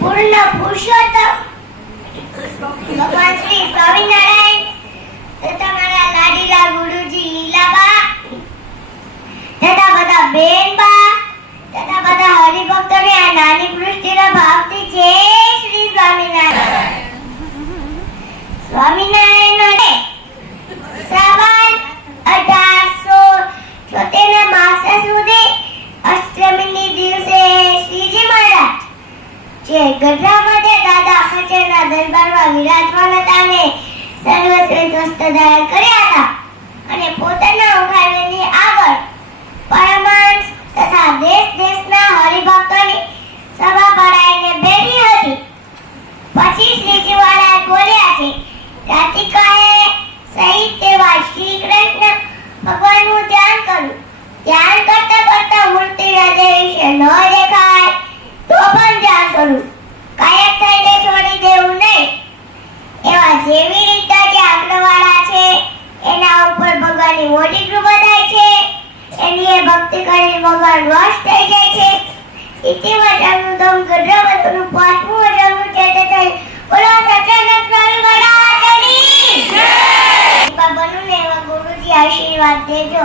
પૂર્ણ ગુરુજી લીલાબા તથા બધા બેનબા તથા બધા હરિભક્તોને આ નાની પૃષ્ટિના ભાવથી જય શ્રી સ્વામિનારાયણ. સ્વામિનારાયણ જે ગઢડા માટે દાદા ખચરના દરબારમાં વિરાજમાન હતા અને સર્વશ્રેષ્ઠ વસ્ત્ર ધારણ કર્યા હતા. અને પોતાના ઉઘાડીની આગળ પરમાંશ તથા દેશ દેશના હરિભક્તોની સભા ભરાઈને બેઠી હતી. પછી શ્રીજી બોલ્યા છે. રાતિકાએ સહિત તેવા શ્રી કૃષ્ણ ભગવાનનું ધ્યાન કર્યું. ધ્યાન કરતા કરતા ભગવાનની મોટી કૃપા થાય છે. એની એ ભક્તિ કરીને ભગવાન વશ થઈ જાય છે. ઇતિ વચનનું દમ ગઢવતનું પાંચમું વચનનું છે તે બોલો સત્યાનંદ સ્વામી મહારાજની જય બાબાનું ને એવા ગુરુજી આશીર્વાદ દેજો.